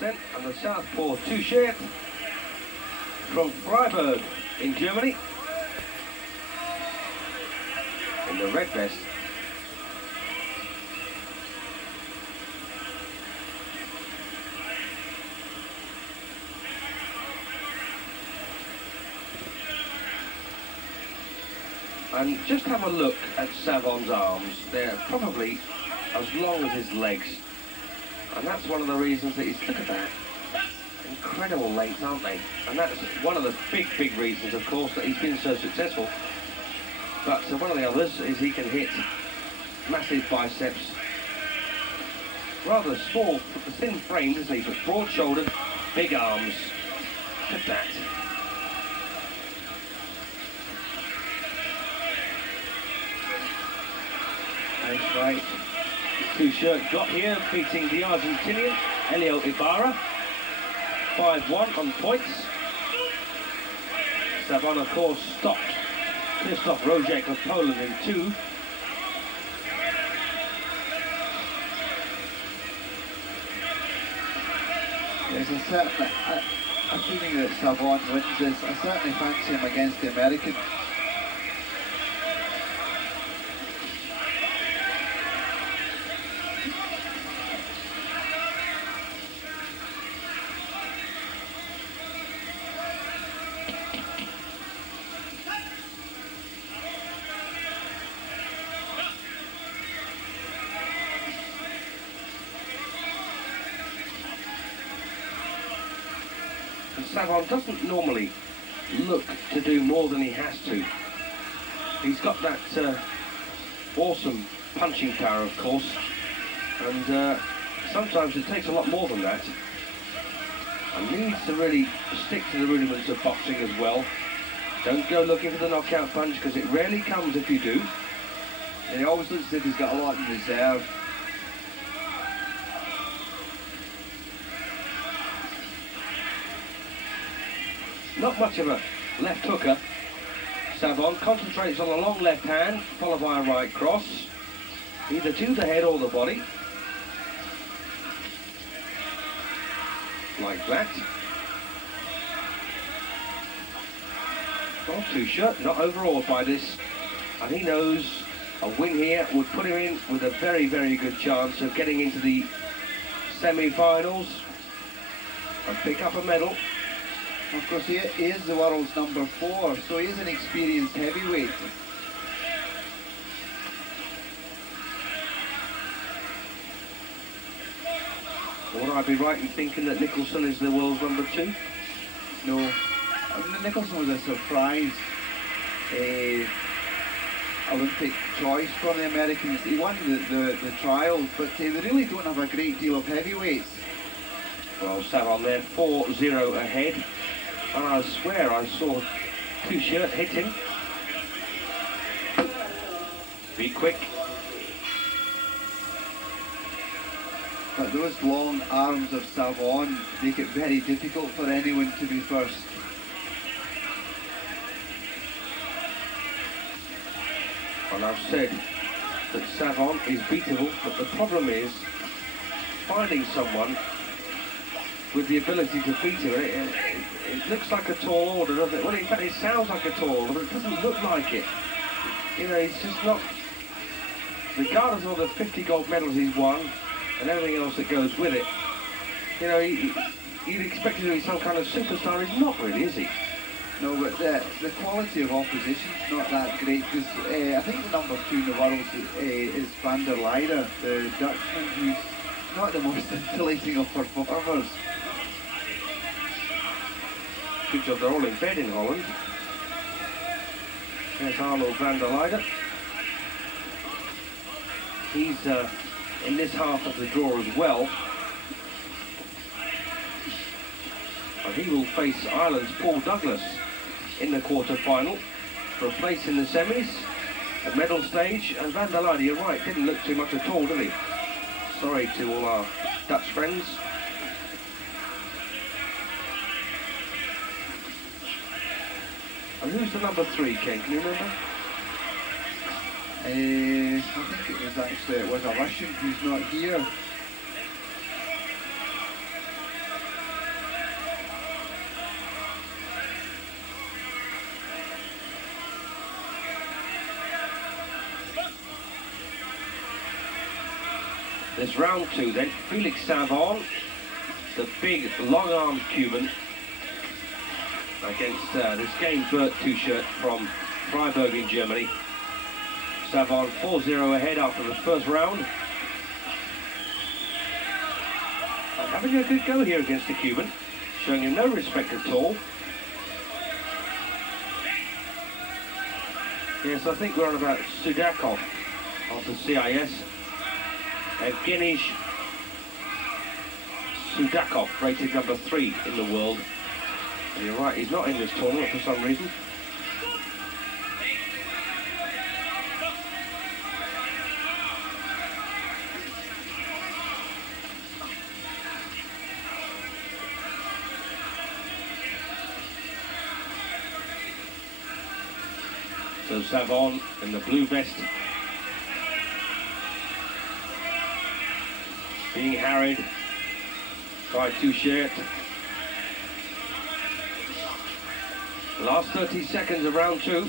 Set and the southpaw two-shirt from Freiburg in Germany in the red vest. And just have a look at Savon's arms. They're probably as long as his legs. And that's one of the reasons that he's, look at that, incredible length, aren't they? And that's one of the big reasons, of course, that he's been so successful. But one of the others is he can hit massive biceps. Rather small, thin framed, isn't he? But broad-shouldered, big arms. Look at that. Nice right. Two-shirt drop here, beating the Argentinian, Elio Ibarra. 5-1 on points. Savon, of course, stopped Krzysztof Rojek of Poland in 2. Yes, assuming that Savon wins this, I certainly fancy him against the American. Savon doesn't normally look to do more than he has to. He's got that awesome punching power, of course, and sometimes it takes a lot more than that. And needs to really stick to the rudiments of boxing as well. Don't go looking for the knockout punch, because it rarely comes if you do. And he always looks as if he's got a lot in reserve. Not much of a left hooker. Savon concentrates on the long left hand, followed by a right cross, either to the head or the body. Like that. Well, two-shirt, not overawed by this. And he knows a win here would put him in with a very good chance of getting into the semi-finals and pick up a medal. Of course, he is the world's number 4, so he is an experienced heavyweight. Would I be right in thinking that Nicholson is the world's number 2? No. I mean, Nicholson was a surprise Olympic choice for the Americans. He won the trials, but they really don't have a great deal of heavyweights. Well, Savon there, 4-0 ahead. And I swear I saw two-shirt hit him. Be quick. But those long arms of Savon make it very difficult for anyone to be first. And I've said that Savon is beatable, but the problem is finding someone with the ability to beat him. It looks like a tall order, doesn't it? Well, in fact, it sounds like a tall order, but it doesn't look like it. You know, he's just not, regardless of the 50 gold medals he's won and everything else that goes with it, you know, you'd expect him to be some kind of superstar. He's not really, is he? No, but the quality of opposition's not that great, because I think the number 2 in the world is Van der Leijden, the Dutchman, who's not the most scintillating of performers. Good job, they're all in bed in Holland. There's Arnold van der Leijden. He's in this half of the draw as well. And he will face Ireland's Paul Douglas in the quarter-final for a place in the semis, a medal stage. And van der Leijden, you're right, didn't look too much at all, did he? Sorry to all our Dutch friends. And who's the number 3, Ken? Can you remember? I think it was a Russian who's not here. this round 2 then. Felix Savon, the big, long-armed Cuban, against this game Bert Tuchert from Freiburg in Germany. Savon 4-0 ahead after the first round. Having a good go here against the Cuban, showing him no respect at all. Yes, I think we're on about Sudakov of the CIS. Evgeny Sudakov, rated number 3 in the world. And you're right, he's not in this tournament for some reason. So Savon in the blue vest, being harried by Tuchert. Last 30 seconds of round 2.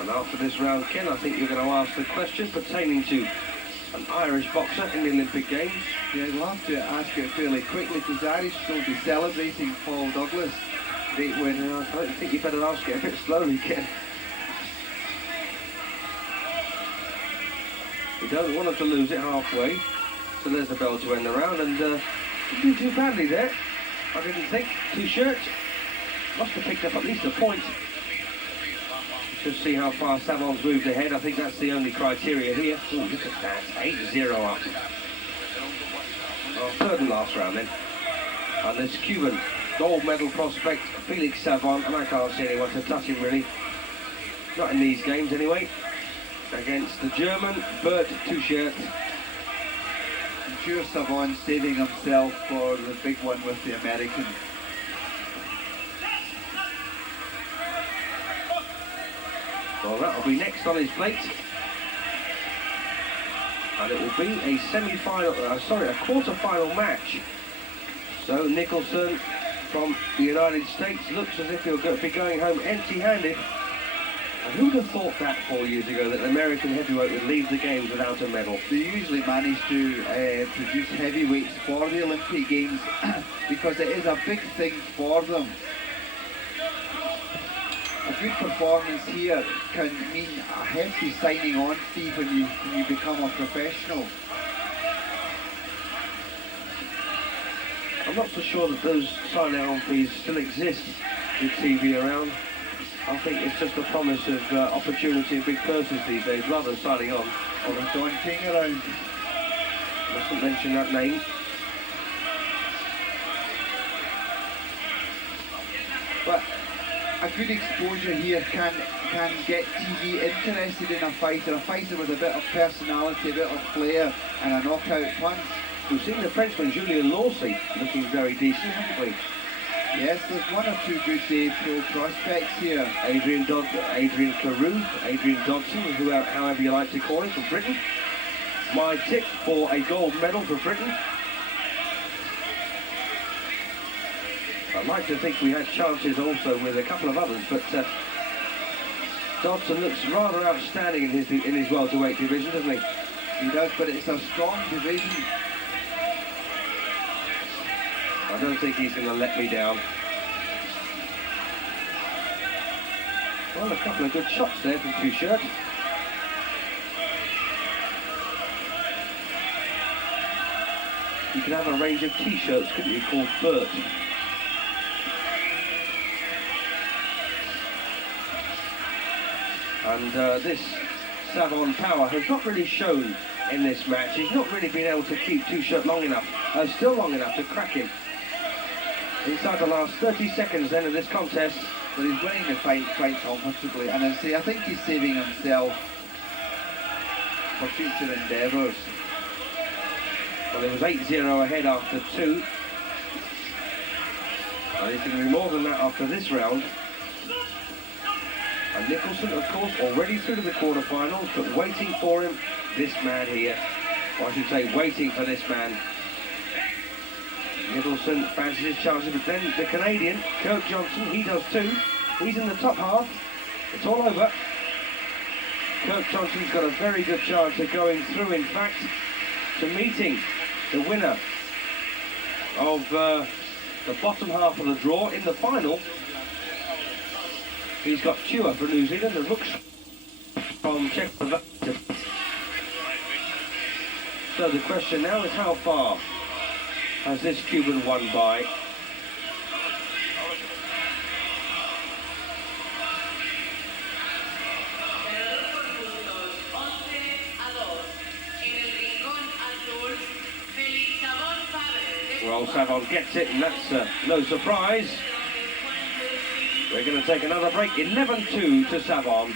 And after this round, Ken, I think you're going to ask the question pertaining to an Irish boxer in the Olympic Games. Yeah, I'd love to ask it fairly quickly because the Irish will be celebrating Paul Douglas. Great win. I think you better ask it a bit slowly, Ken. We don't want them to lose it halfway. So there's the bell to end the round, and didn't do too badly there. I didn't think. Tuchert must have picked up at least a point. Just see how far Savon's moved ahead. I think that's the only criteria here. Oh, look at that. 8-0 up. Well, third and last round then. And this Cuban gold medal prospect, Felix Savon, and I can't see anyone to touch him really. Not in these games anyway. Against the German, Bert Tuchert. I'm sure Savon's saving himself for the big one with the American. Well, that'll be next on his plate. And it will be a semi-final, a quarter-final match. So Nicholson from the United States looks as if he'll be going home empty-handed. And who would have thought that 4 years ago, that an American heavyweight would leave the games without a medal? They usually manage to produce heavyweights for the Olympic Games because it is a big thing for them. A good performance here can mean a hefty signing on fee when you become a professional. I'm not so sure that those signing on fees still exist with TV around. I think it's just a promise of opportunity and big purses these days, rather than signing on. Or a Don King around. Mustn't mention that name. But a good exposure here can get TV interested in a fighter with a bit of personality, a bit of flair, and a knockout punch. We've seen the Frenchman Julien Lorcy looking very decent, haven't we? Yes, there's one or two good pro prospects here. Adrian Carew, Adrian Dodson, however you like to call it, from Britain. My tip for a gold medal for Britain. I'd like to think we had chances also with a couple of others, but Dodson looks rather outstanding in his welterweight division, doesn't he? He does, but it's a strong division. I don't think he's going to let me down. Well, a couple of good shots there from Tuchert. You could have a range of T-shirts, couldn't you, called Bert? And this Savon Power has not really shown in this match. He's not really been able to keep Tuchert long enough, still long enough to crack him. Inside the last 30 seconds then of this contest. But he's winning the fight quite comfortably, and I think he's saving himself for future endeavours. Well, it was 8-0 ahead after 2. And he's going to be more than that after this round. And Nicholson, of course, already through to the quarterfinals, but waiting for him, this man here. Or I should say, waiting for this man. Nicholson fancies his chances, but then the Canadian, Kirk Johnson, he does too. He's in the top half. It's all over. Kirk Johnson's got a very good chance of going through, in fact, to meeting the winner of the bottom half of the draw in the final. He's got Cuba for New Zealand and Rooks from Czechoslovakia. So the question now is, how far has this Cuban won by? Well, Savon gets it, and that's no surprise. We're going to take another break. 11-2 to Savon.